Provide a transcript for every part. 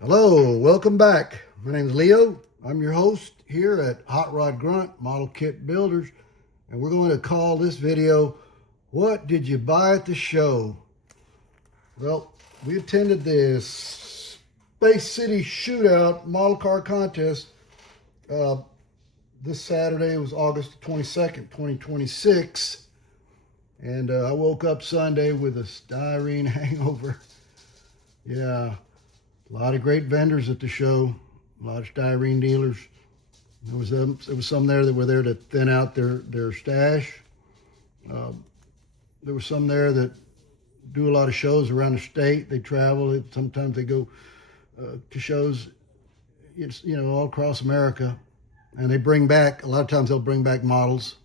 Hello, welcome back. My name is Leo. I'm your host here at HRGrunt Model Kit Builders, and we're going to call this video, What Did You Buy at the Show? Well, we attended this Space City Shootout model car contest this Saturday. It was August 22nd, 2026, and I woke up Sunday with a Styrene hangover. Yeah. A lot of great vendors at the show, a lot of styrene dealers. There was some there that were there to thin out their stash. There were some there that do a lot of shows around the state. They travel. Sometimes they go to shows, all across America, and they bring back. A lot of times they'll bring back models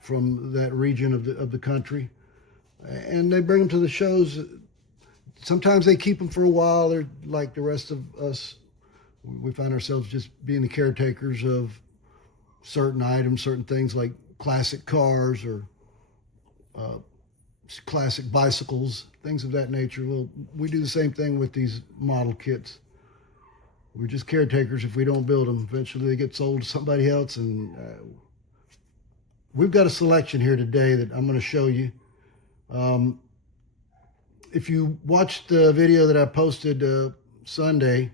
from that region of the country, and they bring them to the shows. Sometimes they keep them for a while. They're like the rest of us. We find ourselves just being the caretakers of certain items, certain things like classic cars or classic bicycles, things of that nature. Well, we do the same thing with these model kits. We're just caretakers if we don't build them. Eventually they get sold to somebody else. And we've got a selection here today that I'm going to show you. If you watched the video that I posted Sunday,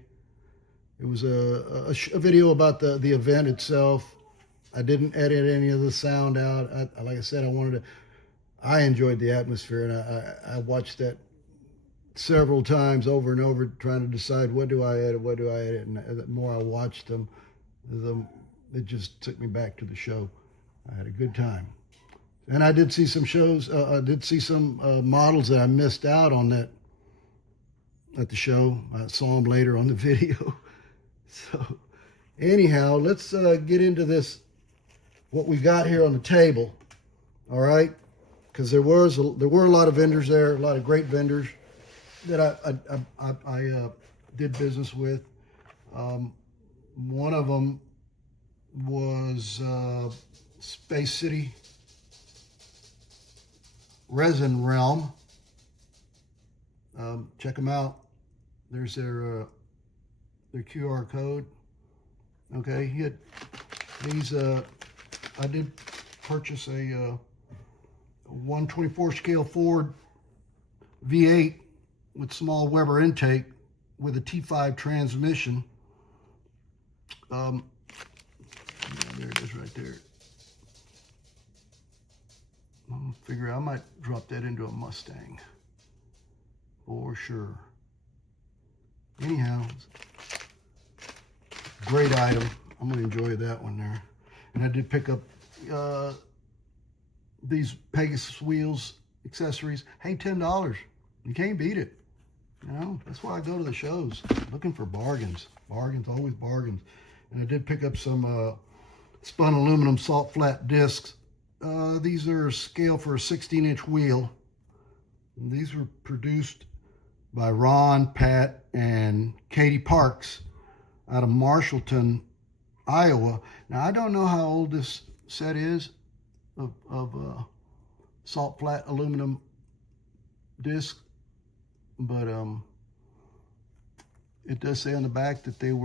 it was a video about the event itself. I didn't edit any of the sound out. Like I said, I enjoyed the atmosphere, and I watched that several times over and over, trying to decide what do I edit. And the more I watched them, it just took me back to the show. I had a good time. And I did see some shows. I did see some models that I missed out on that at the show. I saw them later on the video. So, anyhow, let's get into this. What we got here on the table, all right? Because there were a lot of vendors there, a lot of great vendors that I did business with. One of them was Space City Resin Realm. Check them out. There's their QR code. Okay, these. I did purchase a 124 scale Ford V8 with small Weber intake with a T5 transmission. There it is right there. I'm figuring I might drop that into a Mustang for sure. Anyhow, great item. I'm going to enjoy that one there. And I did pick up these Pegasus wheels accessories. Hey, $10. You can't beat it. That's why I go to the shows, looking for bargains. Bargains, always bargains. And I did pick up some spun aluminum salt flat discs. These are a scale for a 16-inch wheel. And these were produced by Ron, Pat, and Katie Parks out of Marshallton, Iowa. Now, I don't know how old this set is of salt flat aluminum disc, but it does say on the back that they've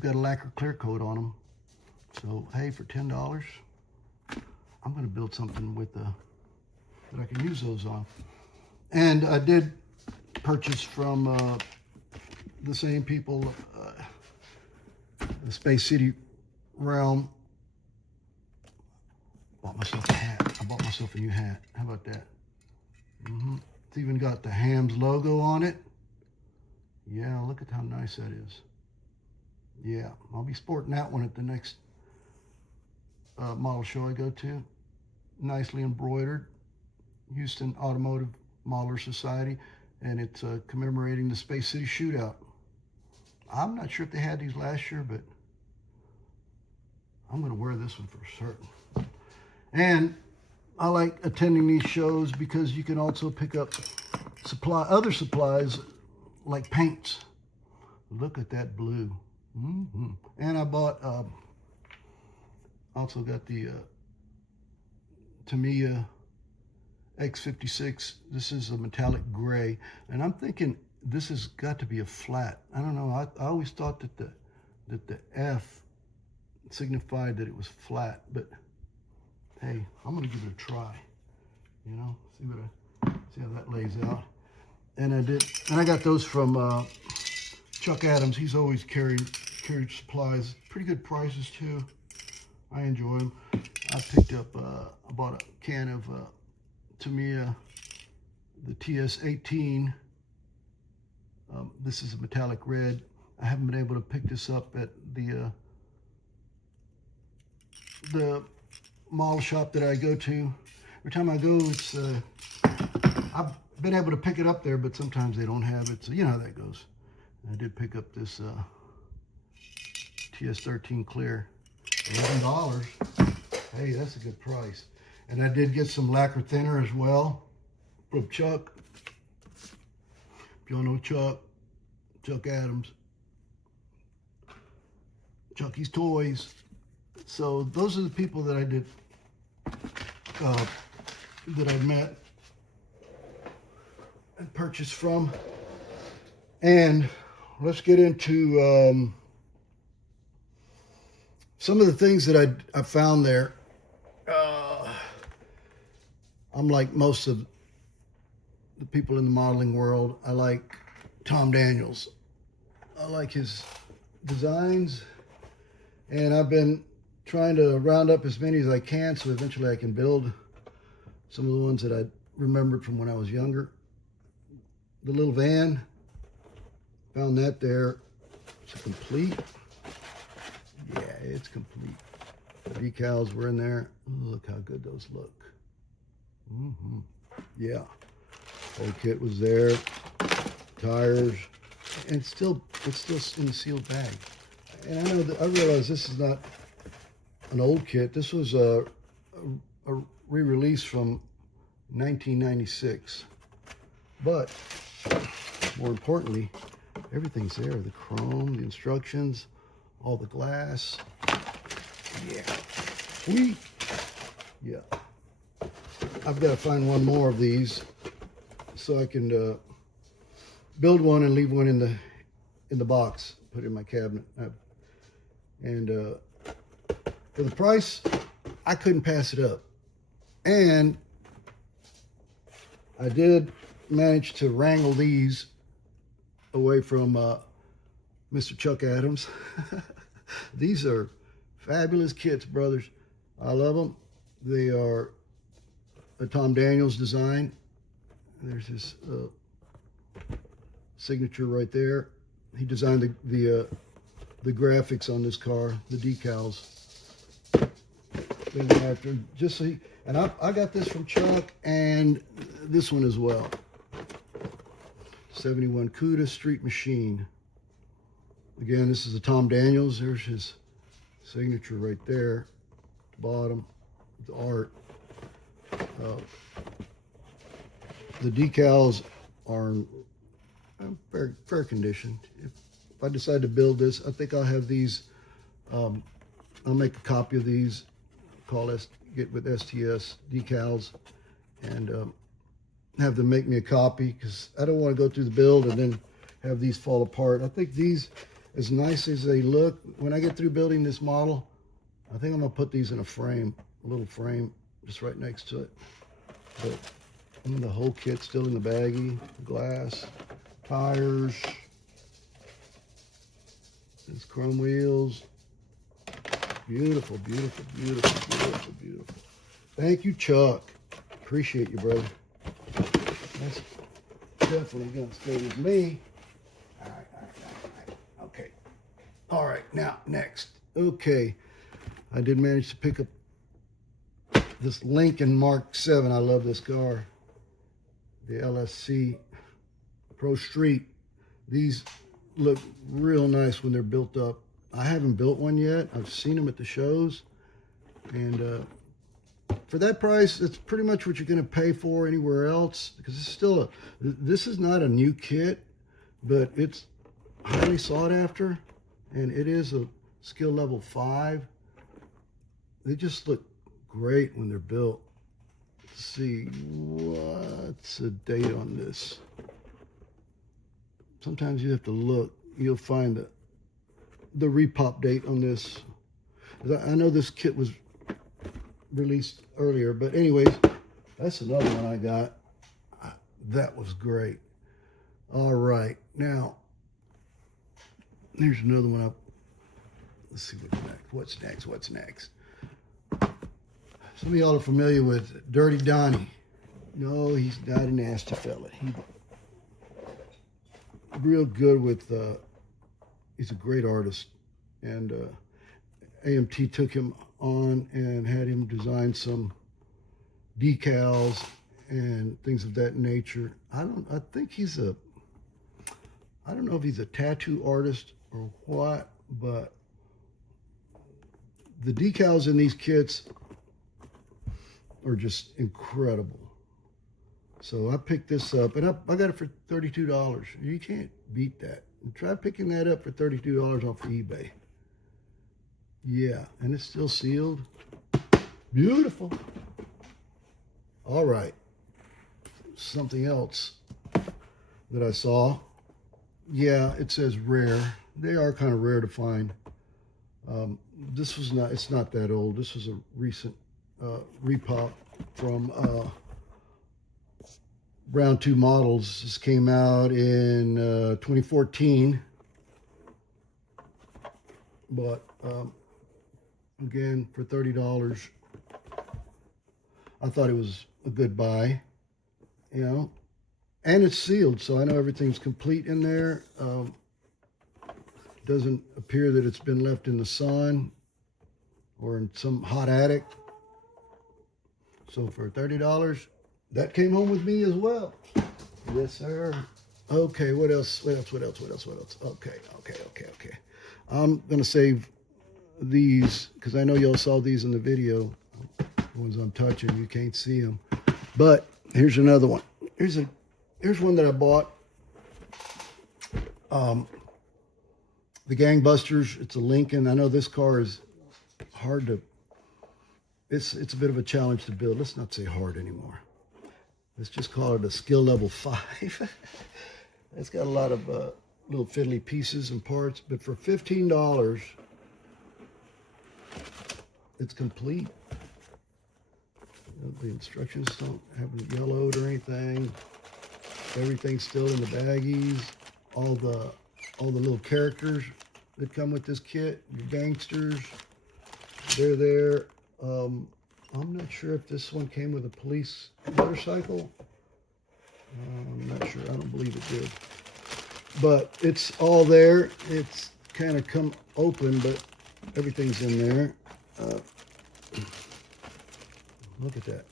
got a lacquer clear coat on them. So, hey, for $10, I'm going to build something with that I can use those on. And I did purchase from the same people, the Space City Realm. Bought myself a hat. I bought myself a new hat. How about that? It's even got the Hams logo on it. Yeah, look at how nice that is. Yeah, I'll be sporting that one at the next model show I go to. Nicely embroidered. Houston Automotive Modeler Society, and it's commemorating the Space City Shootout. I'm not sure if they had these last year, but I'm going to wear this one for certain. And I like attending these shows because you can also pick up other supplies like paints. Look at that blue. And I bought, also got the Tamiya X56. This is a metallic gray. And I'm thinking this has got to be a flat. I don't know. I always thought that the F signified that it was flat, but hey, I'm gonna give it a try. You know, see how that lays out. And I got those from Chuck Adams. He's always carried supplies, pretty good prices too. I enjoy them. I picked up, I bought a can of Tamiya, the TS18. This is a metallic red. I haven't been able to pick this up at the model shop that I go to. Every time I go, it's I've been able to pick it up there, but sometimes they don't have it. So you know how that goes. I did pick up this TS13 clear, $11. Hey, that's a good price. And I did get some lacquer thinner as well from Chuck. If y'all know Chuck Adams, Chucky's Toys. So those are the people that I did, that I met and purchased from. And let's get into some of the things that I found there. I'm like most of the people in the modeling world. I like Tom Daniels. I like his designs, and I've been trying to round up as many as I can so eventually I can build some of the ones that I remembered from when I was younger. The little van, found that there. It's complete. Yeah, it's complete. The decals were in there. Ooh, look how good those look. Yeah, whole kit was there. Tires, and it's still in the sealed bag. And I know that I realize this is not an old kit. This was a re-release from 1996. But more importantly, everything's there. The chrome, the instructions, all the glass. Yeah. Sweet. Yeah. I've got to find one more of these so I can build one and leave one in the box, put it in my cabinet. And for the price, I couldn't pass it up. And I did manage to wrangle these away from Mr. Chuck Adams. These are fabulous kits, brothers. I love them. They are a Tom Daniels design. There's his signature right there. He designed the graphics on this car, the decals. Then after, just so he, and I got this from Chuck, and this one as well. 71 CUDA Street Machine. Again, this is a Tom Daniels. There's his signature right there, bottom, the art. The decals are in fair condition. If I decide to build this, I think I'll have these. I'll make a copy of these. Get with STS decals, and have them make me a copy, because I don't want to go through the build and then have these fall apart. I think these, as nice as they look, when I get through building this model, I think I'm gonna put these in a frame, a little frame, just right next to it. But the whole kit still in the baggie, glass, tires, these chrome wheels. Beautiful, beautiful, beautiful, beautiful, beautiful. Thank you, Chuck. Appreciate you, brother. That's definitely gonna stay with me. All right. Okay. All right, now, next. Okay. I did manage to pick up this Lincoln Mark 7. I love this car. The LSC Pro Street. These look real nice when they're built up. I haven't built one yet. I've seen them at the shows. And for that price, it's pretty much what you're going to pay for anywhere else. Because it's still this is not a new kit, but it's highly sought after. And it is a skill level 5. They just look great when they're built. Let's see, what's the date on this? sometimes you have to look. You'll find the repop date on this. I know this kit was released earlier, but anyways, that's another one I got. That was great. All right, now here's another one. Let's see what's next. What's next? Some of y'all are familiar with Dirty Donnie. No, he's not a nasty fella. He's real good with. He's a great artist, and AMT took him on and had him design some decals and things of that nature. I don't know if he's a tattoo artist or what, but the decals in these kits are just incredible. So I picked this up, and I got it for $32. You can't beat that. And try picking that up for $32 off of eBay. Yeah, and it's still sealed. Beautiful. All right. Something else that I saw. Yeah, it says rare. They are kind of rare to find. This was not, it's not that old. This was a recent repop from Round 2 Models. This came out in 2014. But again, for $30, I thought it was a good buy, you know, and it's sealed, so I know everything's complete in there. Doesn't appear that it's been left in the sun or in some hot attic. So for $30, that came home with me as well. Yes, sir. Okay, what else? What else? Okay. I'm going to save these because I know y'all saw these in the video. The ones I'm touching, you can't see them. But here's another one. Here's one that I bought. The Gangbusters. It's a Lincoln. I know this car is hard to. It's a bit of a challenge to build. Let's not say hard anymore. Let's just call it a skill level 5. It's got a lot of little fiddly pieces and parts, but for $15, it's complete. The instructions don't have it yellowed or anything. Everything's still in the baggies. All the little characters that come with this kit, your gangsters, they're there. I'm not sure if this one came with a police motorcycle. I'm not sure. I don't believe it did. But it's all there. It's kind of come open, but everything's in there. Look at that.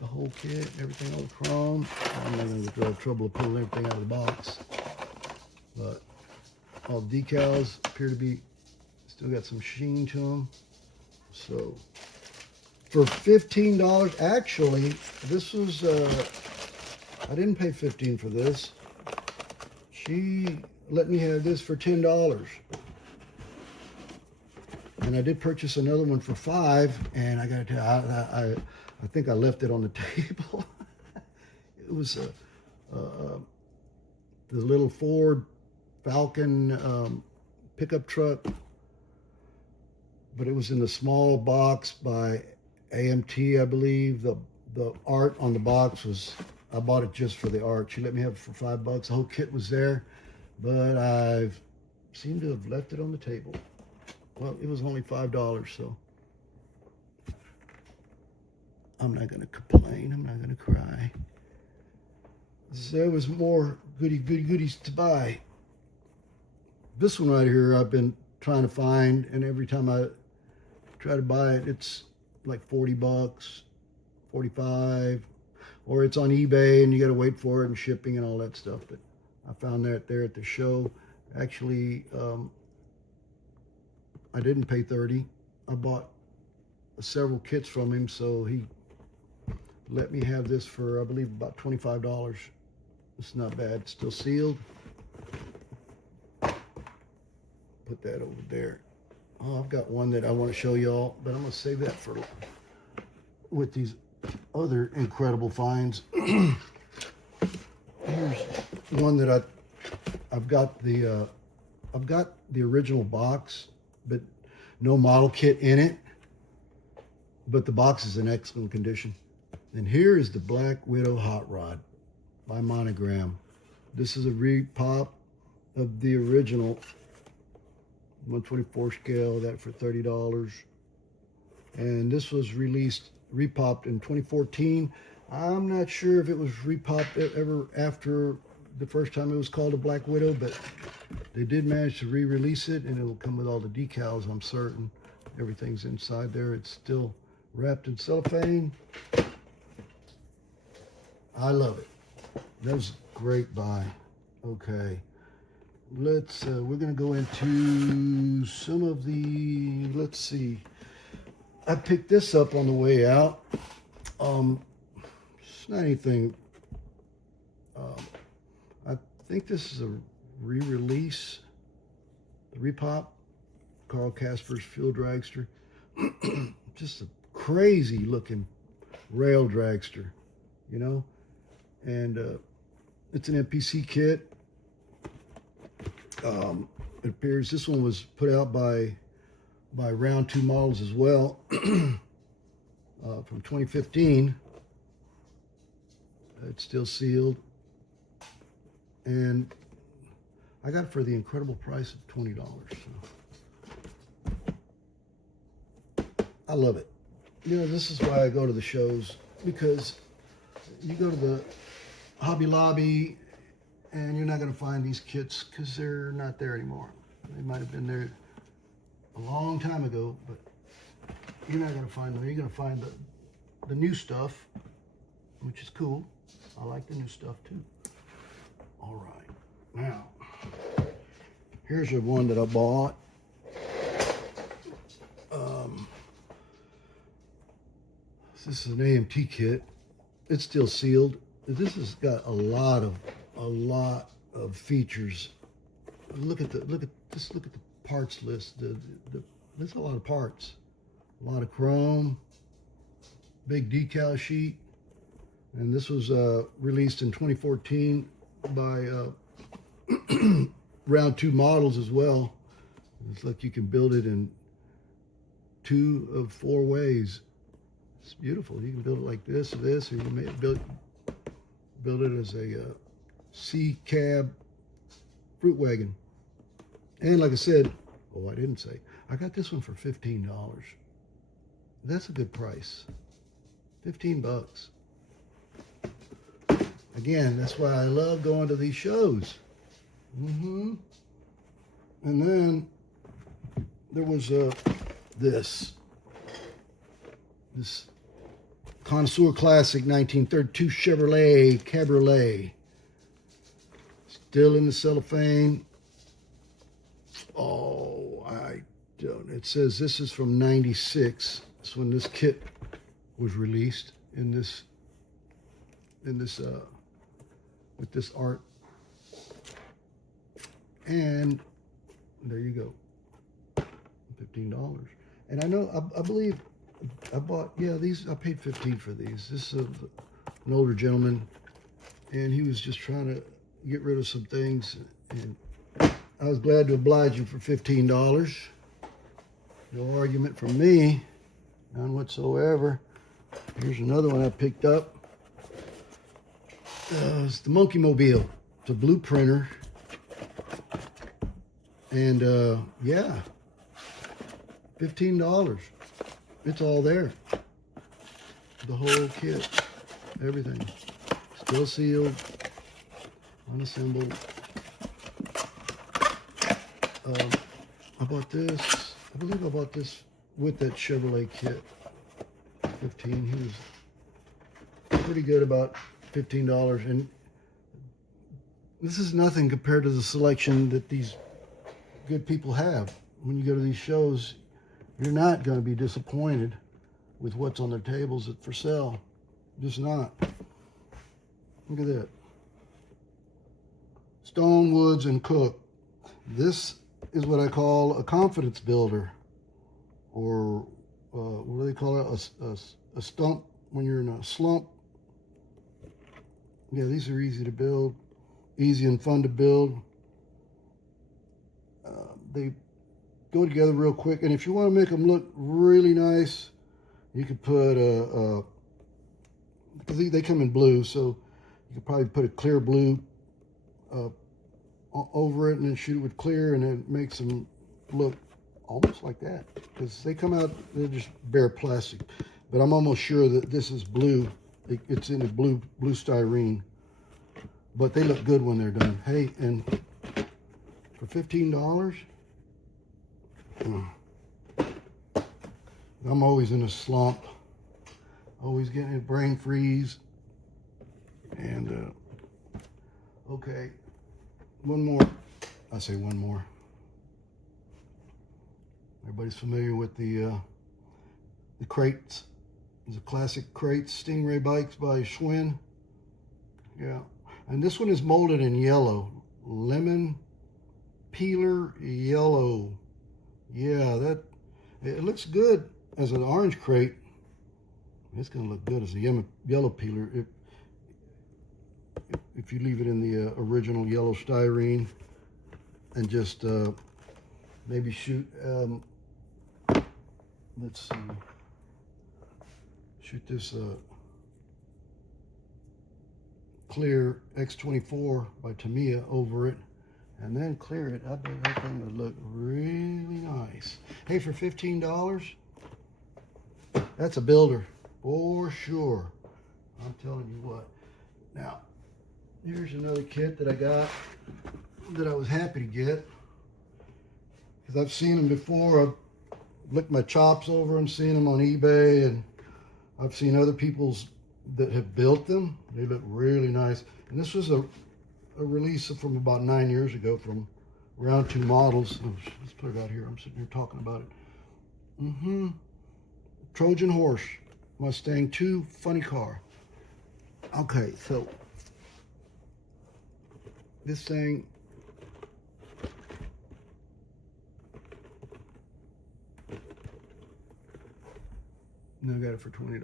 The whole kit, everything all chrome. I'm not going to have trouble pulling everything out of the box. But all the decals appear to be, still got some sheen to them. So for $15, actually, this was, I didn't pay $15 for this. She let me have this for $10. And I did purchase another one for $5, and I got to tell you, I think I left it on the table. It was the little Ford Falcon pickup truck, but it was in the small box by AMT, I believe. The art on the box was, I bought it just for the art. She let me have it for $5. The whole kit was there, but I've seemed to have left it on the table. Well, it was only $5, so I'm not going to complain. I'm not going to cry. There was more goodies to buy. This one right here, I've been trying to find, and every time I try to buy it, it's like $40, $45, or it's on eBay and you got to wait for it and shipping and all that stuff. But I found that there at the show. Actually, I didn't pay $30. I bought several kits from him, so he let me have this for, I believe, about $25. It's not bad. It's still sealed. Put that over there. Oh, I've got one that I want to show y'all, but I'm going to save that for with these other incredible finds. Here's one that I've got the original box, but no model kit in it. But the box is in excellent condition. And here is the Black Widow Hot Rod by Monogram. This is a repop of the original 124 scale, that for $30. And this was released, repopped in 2014. I'm not sure if it was repopped ever after the first time it was called a Black Widow, but they did manage to re-release it, and it'll come with all the decals, I'm certain. Everything's inside there. It's still wrapped in cellophane. I love it. That was a great buy. Okay. Let's, we're going to go into some of the, let's see. I picked this up on the way out. It's not anything. I think this is a re-release, repop, Carl Casper's Fuel Dragster. Just a crazy looking rail dragster, you know? And it's an MPC kit. It appears this one was put out by Round 2 Models as well, from 2015. It's still sealed, and I got it for the incredible price of $20. So I love it. You know, this is why I go to the shows, because you go to the Hobby Lobby and you're not going to find these kits because they're not there anymore. They might have been there a long time ago, but you're not going to find them. You're going to find the new stuff, which is cool. I like the new stuff too. All right, now here's the one that I bought. This is an AMT kit. It's still sealed. This has got a lot of features. Look at the parts list. There's a lot of parts. A lot of chrome, big decal sheet. And this was released in 2014 by Round 2 Models as well. It's like you can build it in 2 of 4 ways. It's beautiful. You can build it like this, or you can build it as a C-cab fruit wagon. And like I said, I didn't say, I got this one for $15. That's a good price. 15 bucks. Again, that's why I love going to these shows. And then there was this Connoisseur Classic 1932 Chevrolet Cabriolet. Still in the cellophane. Oh, I don't. It says this is from '96. That's when this kit was released in this with this art. And there you go. $15. And I know, I believe I bought, these, I paid $15 for these. This is an older gentleman, and he was just trying to get rid of some things, and I was glad to oblige him for $15. No argument from me, none whatsoever. Here's another one I picked up. It's the Monkey Mobile. It's a blue printer. And yeah, $15. It's all there. The whole kit, everything. Still sealed, unassembled. I bought this. I believe I bought this with that Chevrolet kit. 15. He was pretty good about $15, and this is nothing compared to the selection that these good people have. When you go to these shows, you're not going to be disappointed with what's on their tables for sale. Just not. Look at that. Stone, Woods, and Cook. This is what I call a confidence builder, or what do they call it? A stump when you're in a slump. Yeah, these are easy to build, easy and fun to build. They go together real quick. And if you want to make them look really nice, you could put because they come in blue, so you could probably put a clear blue over it and then shoot it with clear, and it makes them look almost like that, because they come out, they're just bare plastic. But I'm almost sure that this is blue. It's in a blue styrene, but they look good when they're done. Hey, and for $15, I'm always in a slump, always getting a brain freeze. And okay, one more. I say one more. Everybody's familiar with the crates. The classic crates, Stingray bikes by Schwinn. Yeah, and this one is molded in yellow, lemon peeler yellow. Yeah, that it looks good as an orange crate. It's gonna look good as a yellow peeler if you leave it in the original yellow styrene and just maybe shoot. Let's see. Shoot this clear X24 by Tamiya over it, and then clear it. I bet that thing would look really nice. Hey, for $15, that's a builder for sure. I'm telling you what. Now, here's another kit that I got that I was happy to get, because I've seen them before. I've licked my chops over them, seen them on eBay, and I've seen other people's that have built them. They look really nice. And this was a release from about 9 years ago from Round 2 Models. Let's put it out here. I'm sitting here talking about it. Trojan Horse, Mustang 2, funny car. Okay, so this thing, and I got it for $20.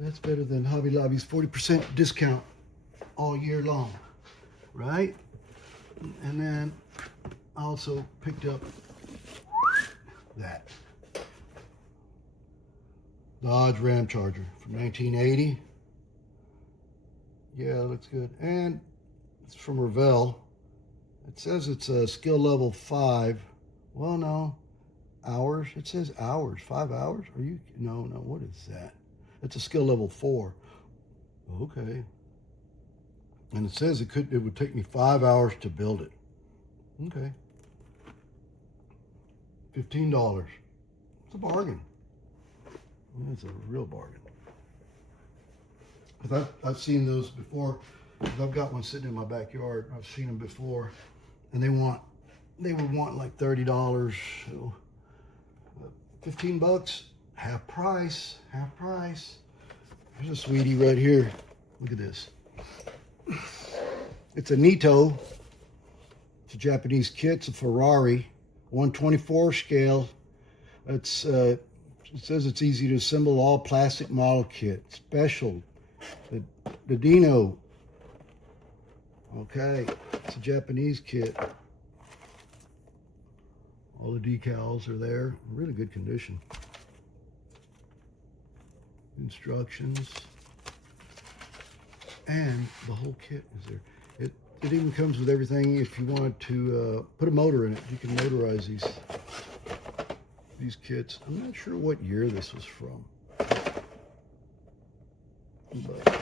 That's better than Hobby Lobby's 40% discount all year long, right? And then I also picked up that Dodge Ram Charger from 1980. Yeah, that looks good. And it's from Revell. It says it's a skill level 5. Well, no. Hours. It says hours. 5 hours? Are you? No, what is that? It's a skill level 4. Okay. And it says it would take me 5 hours to build it. Okay. $15. It's a bargain. It's a real bargain. Because I've seen those before. I've got one sitting in my backyard. I've seen them before, and they would want like $30. So $15, half price. There's a sweetie right here. Look at this. It's a Nito. It's a Japanese kit. It's a Ferrari, 1/24 scale. It says it's easy to assemble, all plastic model kit. Special. The Dino. Okay, it's a Japanese kit. All the decals are there. Really good condition. Instructions. And the whole kit is there. It even comes with everything. If you wanted to put a motor in it, you can motorize these kits. I'm not sure what year this was from, but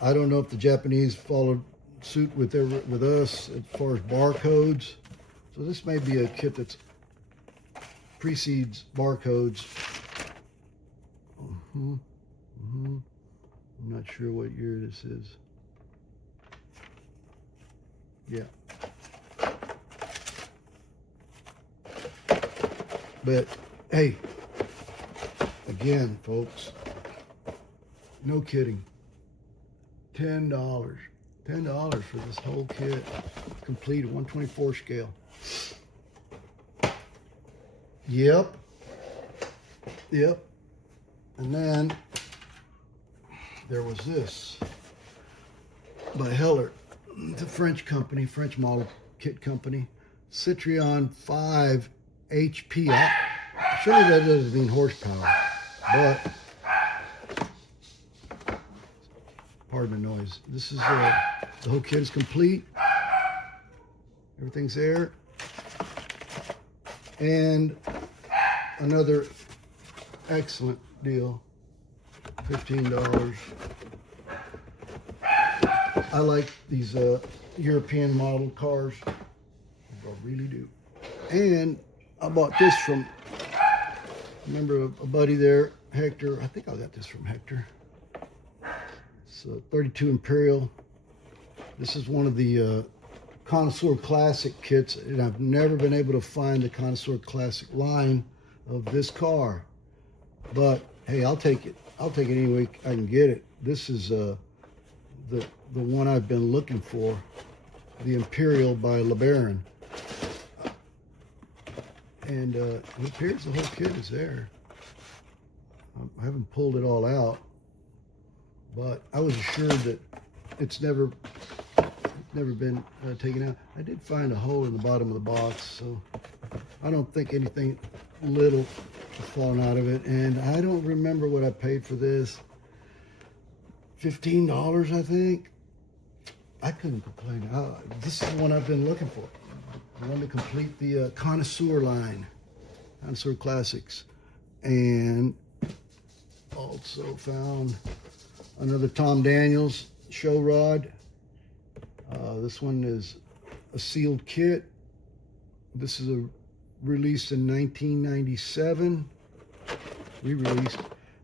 I don't know if the Japanese followed suit with us as far as barcodes. So this may be a kit that precedes barcodes. I'm not sure what year this is. Yeah. But hey, again, folks, no kidding. $10. $10 for this whole kit, complete, a 1/24 scale. Yep. And then there was this by Heller. It's a French company, French model kit company. Citroen 5 HP. Surely that doesn't mean horsepower, but pardon the noise. This is the whole kit is complete. Everything's there. And another excellent deal, $15. I like these European model cars. I really do. And I bought this from, remember a buddy there, Hector. I think I got this from Hector. It's a 32 Imperial. This is one of the Connoisseur Classic kits, and I've never been able to find the Connoisseur Classic line of this car. But hey, I'll take it. I'll take it any way I can get it. This is the one I've been looking for, the Imperial by LeBaron. And it appears the whole kit is there. I haven't pulled it all out, but I was assured that it's never been taken out. I did find a hole in the bottom of the box, so I don't think anything little has fallen out of it. And I don't remember what I paid for this. $15, I think. I couldn't complain. This is the one I've been looking for. I wanted to complete the Connoisseur line, Connoisseur Classics. And also found another Tom Daniels show rod. This one is a sealed kit. This is released in 1997. Re-released.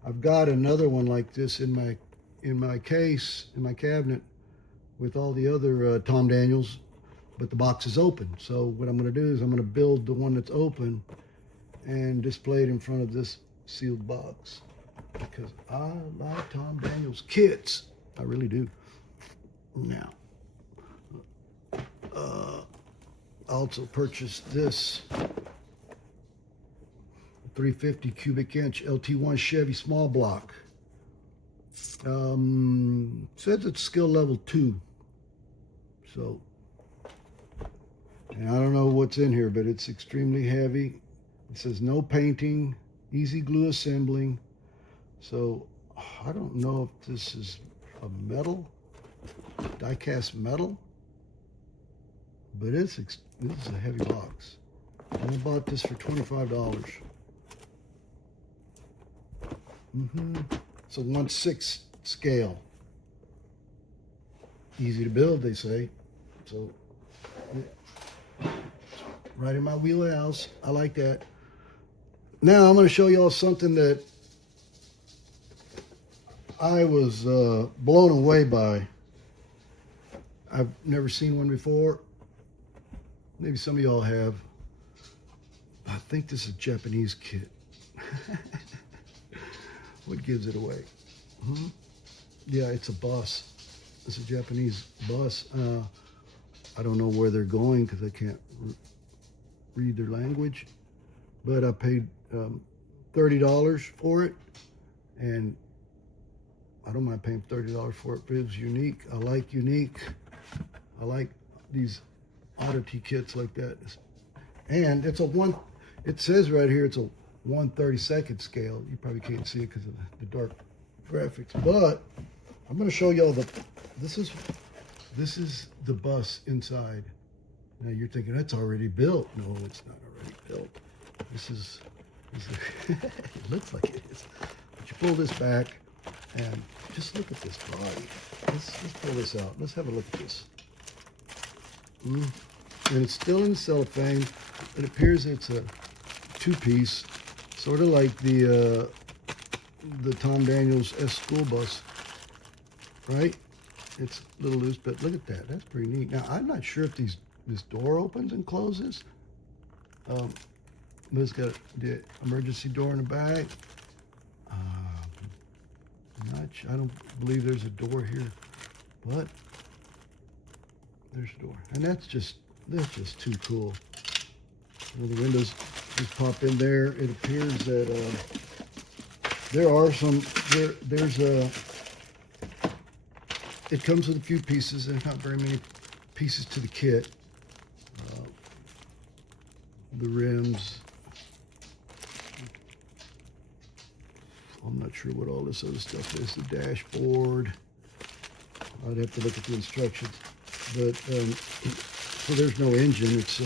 I've got another one like this in my case, in my cabinet, with all the other Tom Daniels, but the box is open. So what I'm going to do is I'm going to build the one that's open and display it in front of this sealed box, because I like Tom Daniels kits. I really do. Now, I also purchased this 350 cubic inch LT1 Chevy small block. Says it's skill level 2. So, and I don't know what's in here, but it's extremely heavy. It says no painting, easy glue assembling. So I don't know if this is a metal, die-cast metal, but this is a heavy box. And I bought this for $25. It's a 1/6 scale. Easy to build, they say. So, right in my wheelhouse. I like that. Now I'm going to show y'all something that I was blown away by. I've never seen one before. Maybe some of y'all have. I think this is a Japanese kit. What gives it away? Yeah, it's a bus. It's a Japanese bus. I don't know where they're going because I can't read their language. But I paid $30 for it, and I don't mind paying $30 for it, but it was unique. I like unique. I like these oddity kits like that. And it's a one, it says right here it's a 1/32 scale. You probably can't see it because of the dark graphics, but I'm going to show y'all this is the bus inside. Now you're thinking that's already built. No, it's not already built. This is it looks like it is. But you pull this back and just look at this body. Let's pull this out. Let's have a look at this. And it's still in cellophane. It appears it's a 2-piece, sort of like the Tom Daniels S school bus, right? It's a little loose, but look at that. That's pretty neat. Now, I'm not sure if this door opens and closes. But it's got the emergency door in the back. I don't believe there's a door here, but there's a door, and that's just too cool. Well, the windows just pop in there. It appears that there are some. There's a. It comes with a few pieces. There's not very many pieces to the kit. The rims. I'm not sure what all this other stuff is. The dashboard. I'd have to look at the instructions. But so there's no engine. It's a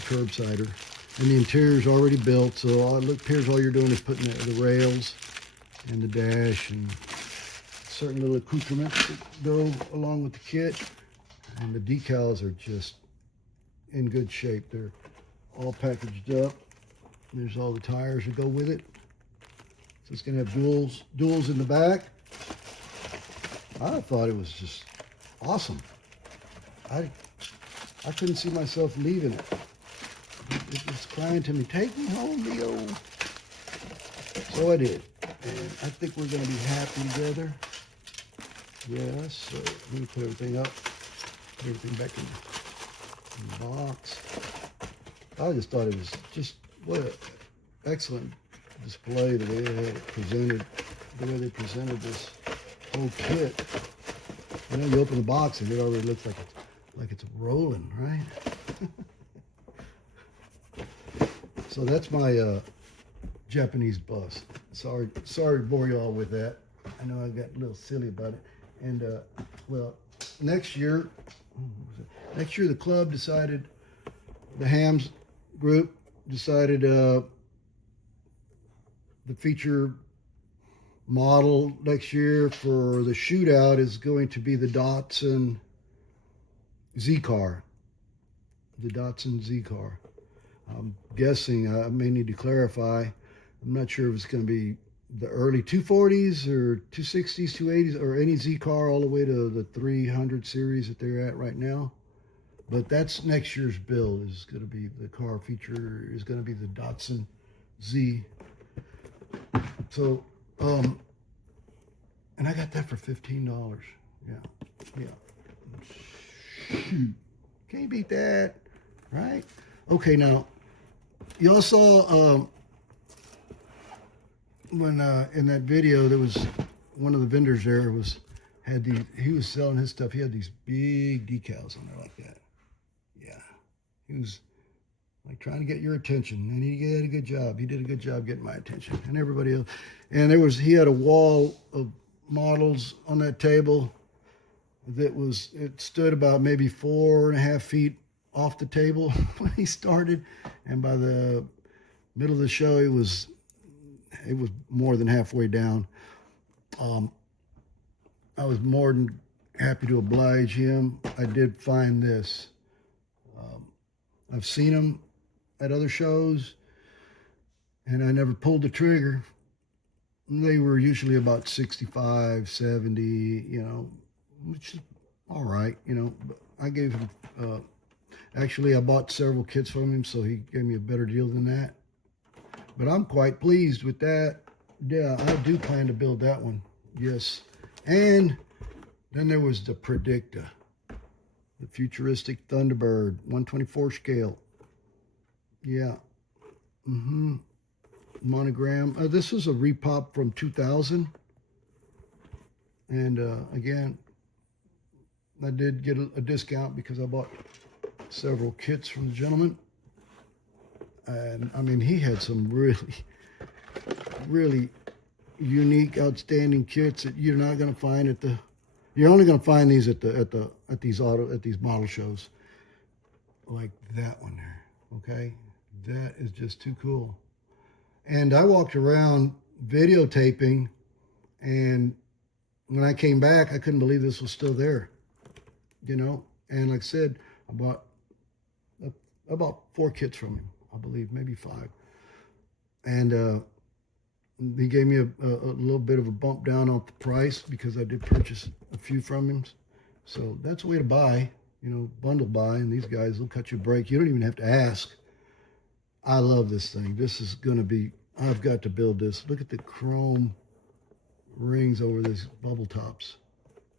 curbsider, and the interior's already built. So it appears all you're doing is putting the rails and the dash and certain little accoutrements that go along with the kit. And the decals are just in good shape. They're all packaged up. There's all the tires that go with it. So it's going to have duals in the back. I thought it was just awesome. I couldn't see myself leaving it. It was crying to me, take me home, Leo. So I did. And I think we're going to be happy together. Yes, so I'm going to put everything up. Put everything back in the box. I just thought it was just, what an excellent display, the way they had it presented, the way they presented this whole kit. You know, you open the box and it already looks like it's rolling, right? So that's my Japanese bus. Sorry to bore you all with that. I know I got a little silly about it. And well, next year the club decided, the Hams group decided the feature model next year for the shootout is going to be the Datsun Z car. The Datsun Z car. I'm guessing, I may need to clarify, I'm not sure if it's going to be the early 240s or 260s, 280s, or any Z car all the way to the 300 series that they're at right now. But that's next year's build. Is going to be, the car feature is going to be the Datsun Z. So, and I got that for $15. Yeah. Shoot. Can't beat that, right? Okay, now, y'all saw when in that video, there was one of the vendors there he was selling his stuff. He had these big decals on there like that. Yeah, he was like trying to get your attention, and he did a good job. He did a good job getting my attention, and everybody else. And he had a wall of models on that table it stood about maybe 4.5 feet off the table when he started, and by the middle of the show, it was more than halfway down. I was more than happy to oblige him. I did find this. I've seen them at other shows, and I never pulled the trigger. They were usually about 65, 70, you know, which is all right, you know. But I gave him, actually, I bought several kits from him, so he gave me a better deal than that. But I'm quite pleased with that. Yeah, I do plan to build that one. Yes. And then there was the Predicta, the futuristic Thunderbird, 1/24 scale. Yeah. Monogram. This was a repop from 2000. And again, I did get a discount because I bought several kits from the gentleman. And I mean, he had some really unique, outstanding kits that you're not going to find you're only going to find these at these model shows, like that one there. Okay, that is just too cool. And I walked around videotaping, and when I came back, I couldn't believe this was still there. You know, and like I said, I bought about 4 kits from him, I believe, maybe 5. And he gave me a little bit of a bump down off the price because I did purchase a few from him. So that's a way to buy, you know, bundle buy, and these guys will cut you a break. You don't even have to ask. I love this thing. This is going to be, I've got to build this. Look at the chrome rings over these bubble tops.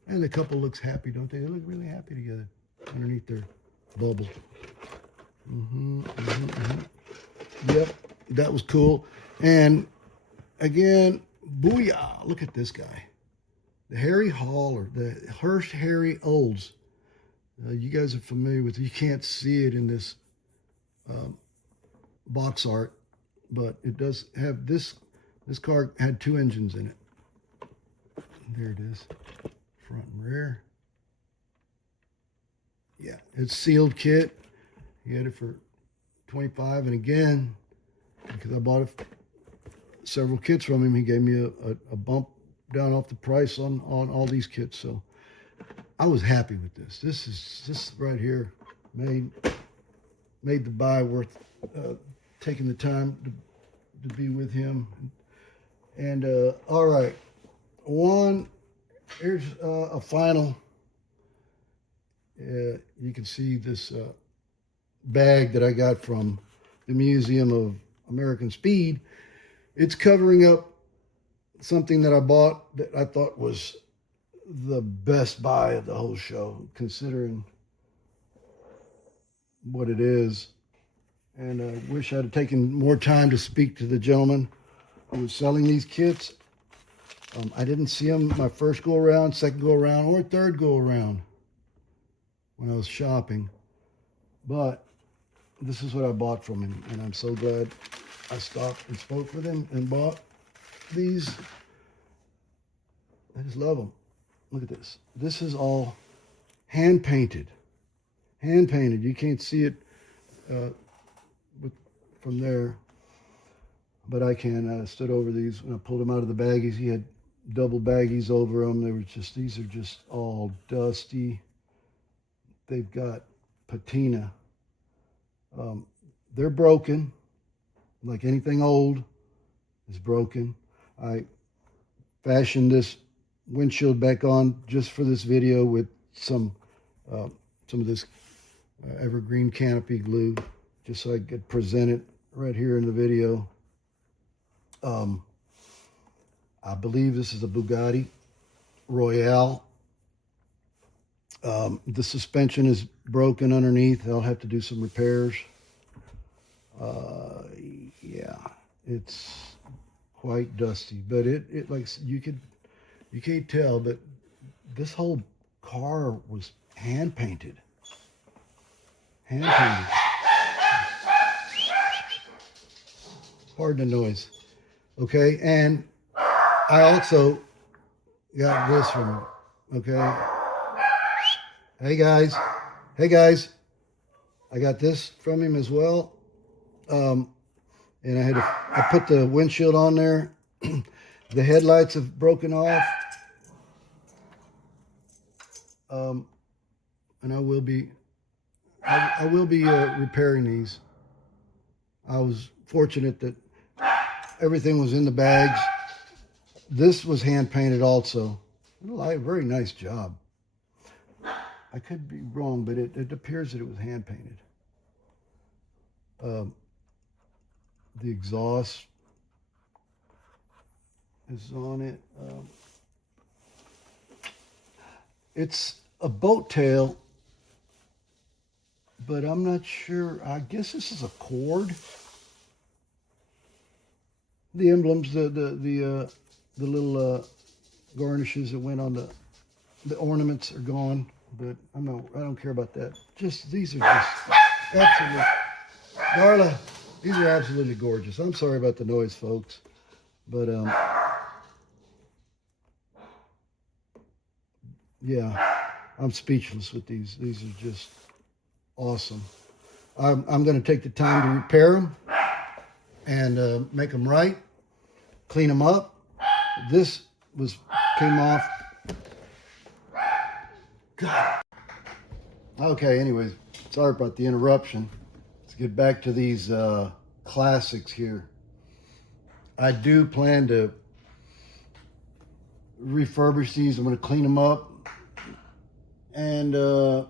And the couple looks happy, don't they? They look really happy together underneath their bubble. Yep, that was cool. And again, booyah, look at this guy. The Harry Hauler, the Hirsch Harry Olds. You guys are familiar with it. You can't see it in this box art, but it does have this. This car had 2 engines in it. There it is, front and rear. Yeah, it's sealed kit. He had it for 25, and again, because I bought several kits from him, he gave me a bump down off the price on all these kits. So I was happy with this. This right here made the buy worth taking the time to be with him. And all right, here's a final. You can see this bag that I got from the Museum of American Speed. It's covering up something that I bought that I thought was the best buy of the whole show, considering what it is. And I wish I'd have taken more time to speak to the gentleman who was selling these kits. I didn't see him my first go around, second go around, or third go around when I was shopping. But this is what I bought from him, and I'm so glad I stopped and spoke with him and bought these. I just love them. Look at this. This is all hand painted. Hand painted. You can't see it from there, but I can. I stood over these when I pulled them out of the baggies. He had double baggies over them. They were just, these are just all dusty. They've got patina. They're broken, like anything old is broken. I fashioned this windshield back on just for this video with some of this evergreen canopy glue, just so I could present it right here in the video. I believe this is a Bugatti Royale. The suspension is broken underneath. I'll have to do some repairs. Yeah, it's quite dusty, but it like you can't tell, but this whole car was hand painted. Hand painted. Pardon the noise. Okay, and I also got this from him. Okay. Hey guys, I got this from him as well. And I put the windshield on there. The headlights have broken off. And I will be repairing these. I was fortunate that everything was in the bags. This was hand painted also. A very nice job. I could be wrong, but it appears that it was hand painted. The exhaust is on it. It's a boat tail, but I'm not sure. I guess this is a cord. The emblems, the little garnishes that went on the ornaments are gone, but I don't care about that. Just these are just absolutely, Darla, these are absolutely gorgeous. I'm sorry about the noise, folks, but yeah, I'm speechless with these. These are just awesome. I'm going to take the time to repair them and make them right, clean them up. This came off. God. Okay, anyways, sorry about the interruption. Let's get back to these classics here. I do plan to refurbish these. I'm going to clean them up. And I'm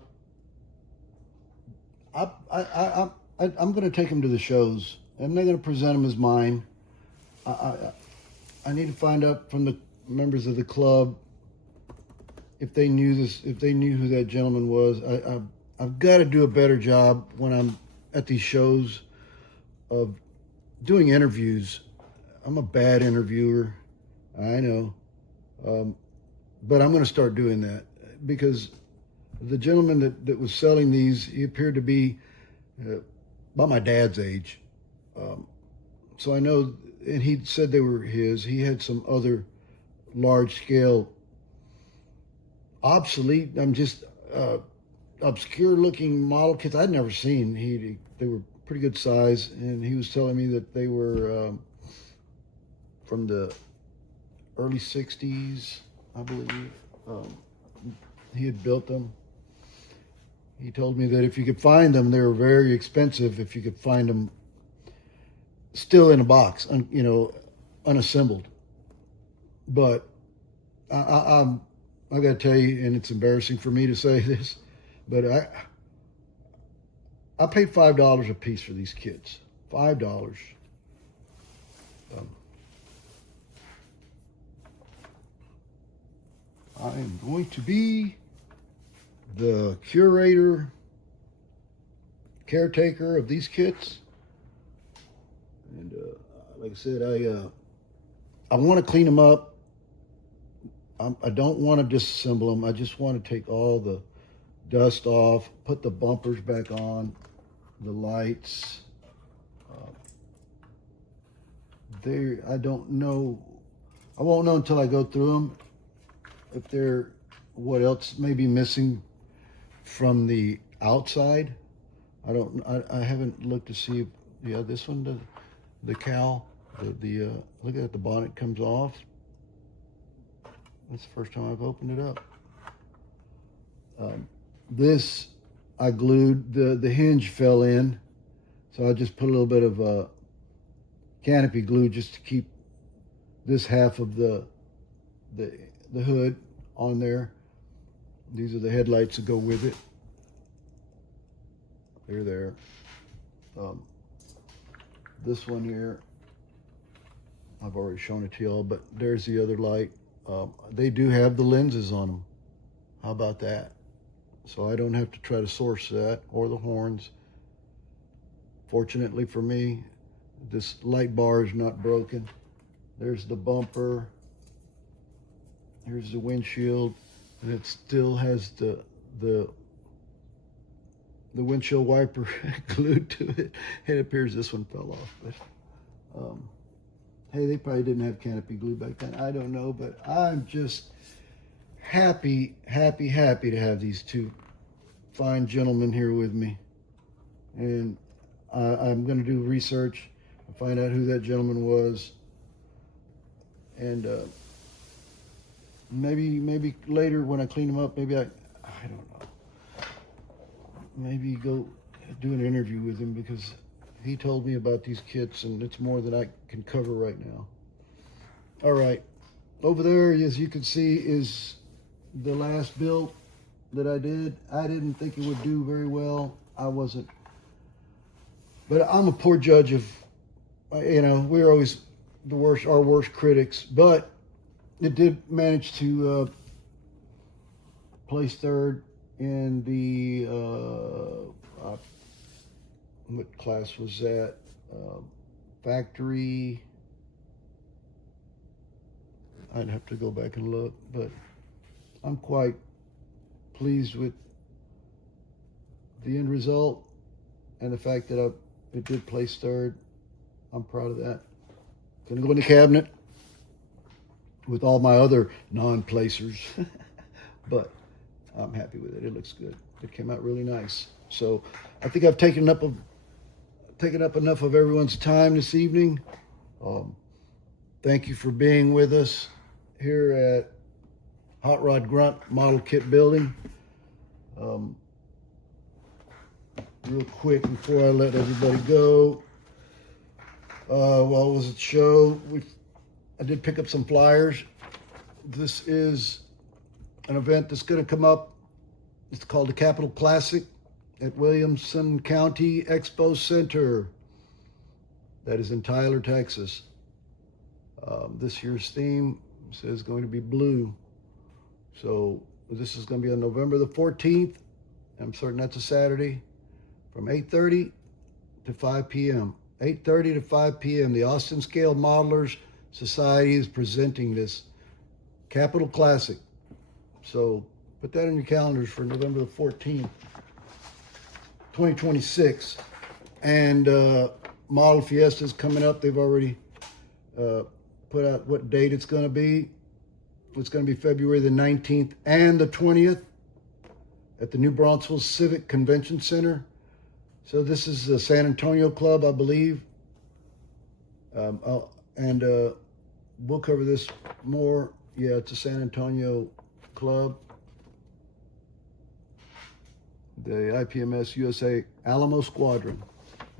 going to take them to the shows. I'm not going to present them as mine. I need to find out from the members of the club if they knew this, if they knew who that gentleman was. I've got to do a better job when I'm at these shows of doing interviews. I'm a bad interviewer. I know. but I'm going to start doing that because the gentleman that was selling these, he appeared to be about my dad's age. So I know, and he said they were his. He had some other large scale, obsolete, I'm just obscure looking model kits I'd never seen. They were pretty good size, and he was telling me that they were from the early 60s, I believe. He had built them. He told me that if you could find them, they were very expensive if you could find them still in a box, unassembled. But I got to tell you, and it's embarrassing for me to say this, but I paid $5 a piece for these kits. $5. I am going to be the caretaker of these kits. And like I said, I want to clean them up. I don't want to disassemble them. I just want to take all the dust off, put the bumpers back on, the lights. I don't know. I won't know until I go through them if they're, what else may be missing from the outside. I haven't looked to see if, yeah, this one, the cowl, look at the bonnet comes off. That's the first time I've opened it up. This, I glued, the hinge fell in, so I just put a little bit of canopy glue just to keep this half of the hood on there. These are the headlights that go with it. They're there. This one here, I've already shown it to y'all, but there's the other light. They do have the lenses on them. How about that? So I don't have to try to source that, or the horns. Fortunately for me, this light bar is not broken. There's the bumper. Here's the windshield, and it still has the windshield wiper glued to it. It appears this one fell off, but hey, they probably didn't have canopy glue back then. I don't know, but I'm just happy to have these two fine gentlemen here with me. And I'm going to do research and find out who that gentleman was. And maybe later when I clean them up, maybe I don't know. Maybe go do an interview with him, because he told me about these kits and it's more than I can cover right now. All right, over there, as you can see, is the last build that I did. I didn't think it would do very well. I wasn't, but I'm a poor judge of, we're always our worst critics, but it did manage to place third in the, what class was that? Factory. I'd have to go back and look, but I'm quite pleased with the end result and the fact that it did place third. I'm proud of that. Gonna go in the cabinet with all my other non-placers, but I'm happy with it. It looks good. It came out really nice. So I think I've taken up enough of everyone's time this evening. Thank you for being with us here at HRGrunt Model Kit Building. Real quick before I let everybody go, what was it show? I did pick up some flyers. This is an event that's going to come up. It's called the Capitol Classic at Williamson County Expo Center. That is in Tyler, Texas. This year's theme says going to be blue. So this is going to be on November the 14th. I'm certain that's a Saturday, from 8:30 to 5 p.m. 8:30 to 5 p.m. The Austin Scale Modelers Society is presenting this Capitol Classic. So put that in your calendars for November the 14th, 2026. And Model Fiesta's coming up. They've already put out what date it's going to be. It's going to be February the 19th and the 20th at the New Bronxville Civic Convention Center. So this is the San Antonio Club, I believe. And we'll cover this more. Yeah, it's a San Antonio Club. The IPMS USA Alamo Squadron.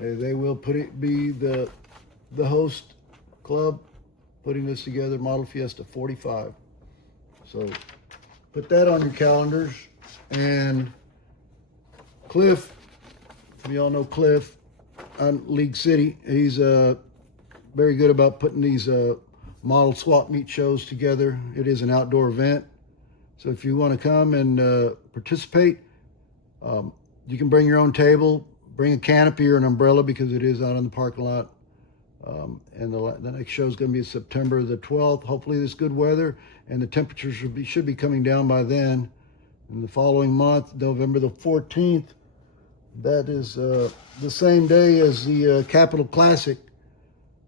They will be the host club putting this together, Model Fiesta 45. So put that on your calendars. And Cliff, we all know Cliff on League City. He's very good about putting these model swap meet shows together. It is an outdoor event. So if you want to come and participate, you can bring your own table, bring a canopy or an umbrella because it is out in the parking lot. And the next show is going to be September the 12th. Hopefully this good weather and the temperatures should be coming down by then. In the following month, November the 14th, that is the same day as the Capitol Classic.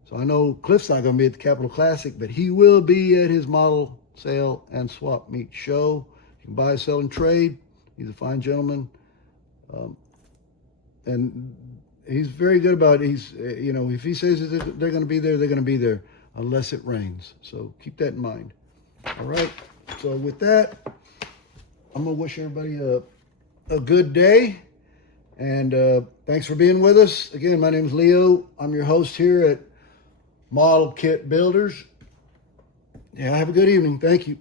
So I know Cliff's not going to be at the Capitol Classic, but he will be at his model sale and swap meet show. You can buy, sell, and trade. He's a fine gentleman. And he's very good about it. He's, if he says that they're going to be there, they're going to be there unless it rains. So keep that in mind. All right. So with that, I'm going to wish everybody a good day. And thanks for being with us. Again, my name is Leo. I'm your host here at Model Kit Builders. Yeah, have a good evening. Thank you.